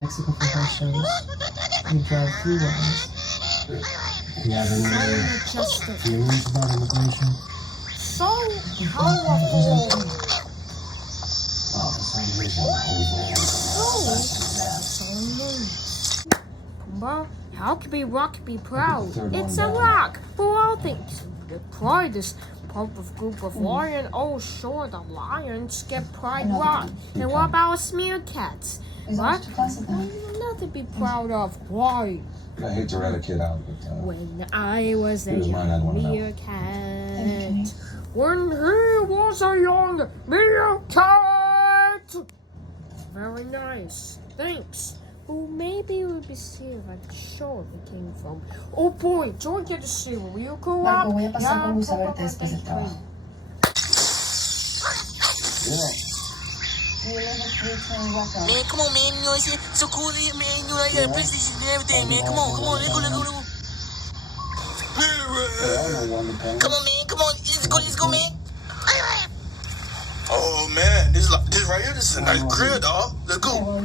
Mexico for her shows. We drive through ones. Do you have any feelings about immigration? So powerful. Well, for some reason, always Pumbaa, how can be rock be proud? It's a rock for all things. The pride is part of group of lion. Oh, sure, the lions get pride rock. And what about smear cats? What? Nothing to be proud of. Why? I hate to rat a kid out, but When I was a Here's mine, I'd young wanna know. meerkat. When he was a young meerkat. Very nice. Thanks. Well, maybe we'll be see if I'm sure it came from. Oh boy, don't get to see where you go up. Marco, voy a pasar con Luz a verte después del trabajo. Man, come on, man. You know what I'm saying? So cool, man. You know, I got a PlayStation and everything, man. Come on, let's go. Come on, man. Come on. Let's go, man. Oh man, this right here, this is a nice grill, dog. Let's go.